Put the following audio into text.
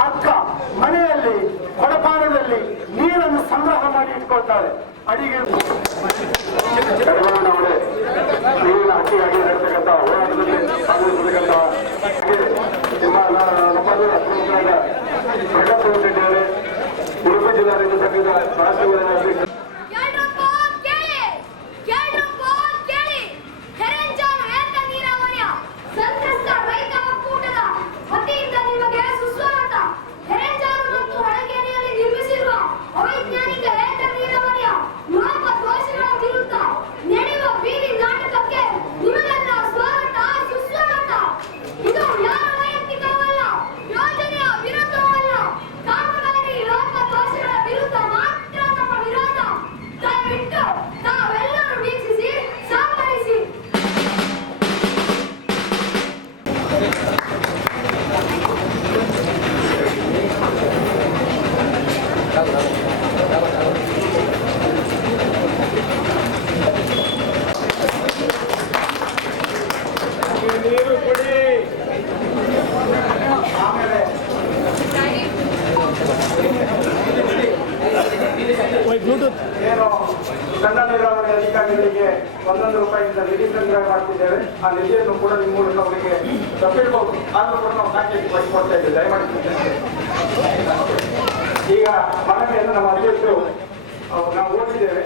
ಅಕ್ಕ ಮನೆಯಲ್ಲಿ ಕೊಡಪಾನದಲ್ಲಿ ನೀರನ್ನು ಸಂಗ್ರಹ ಮಾಡಿ ಇಟ್ಕೊಳ್ತಾಳೆ ಅಡಿಗೆ ನೀರಿನ ಹೋರಾಟದಲ್ಲಿ ನಿಮ್ಮ ನಮ್ಮಲ್ಲಿ ಪ್ರಕಾಶ್ ಸಣ್ಣ ನೀರಾವರಿ ಅಧಿಕಾರಿಗಳಿಗೆ ಒಂದೊಂದು ರೂಪಾಯಿಯಿಂದ ನಿಧಿ ಸಂಗ್ರಹ ಮಾಡ್ತಿದ್ದೇವೆ. ಆ ನಿಧಿಯನ್ನು ಕೂಡ ನಿಮ್ಮ ಮೂಲಕ ಅವರಿಗೆ ತಪ್ಪಿಡ್ಬೋದು. ಆದ್ರೂ ಕೂಡ ನಾವು ಪ್ಯಾಕೇಜ್ ಕೊಡ್ತಾ ಇದ್ದೇವೆ. ದಯಮಾಡಿ. ಈಗ ಮನವಿಯನ್ನು ನಮ್ಮ ಅಧ್ಯಕ್ಷರು ನಾವು ಓದಿದ್ದೇವೆ.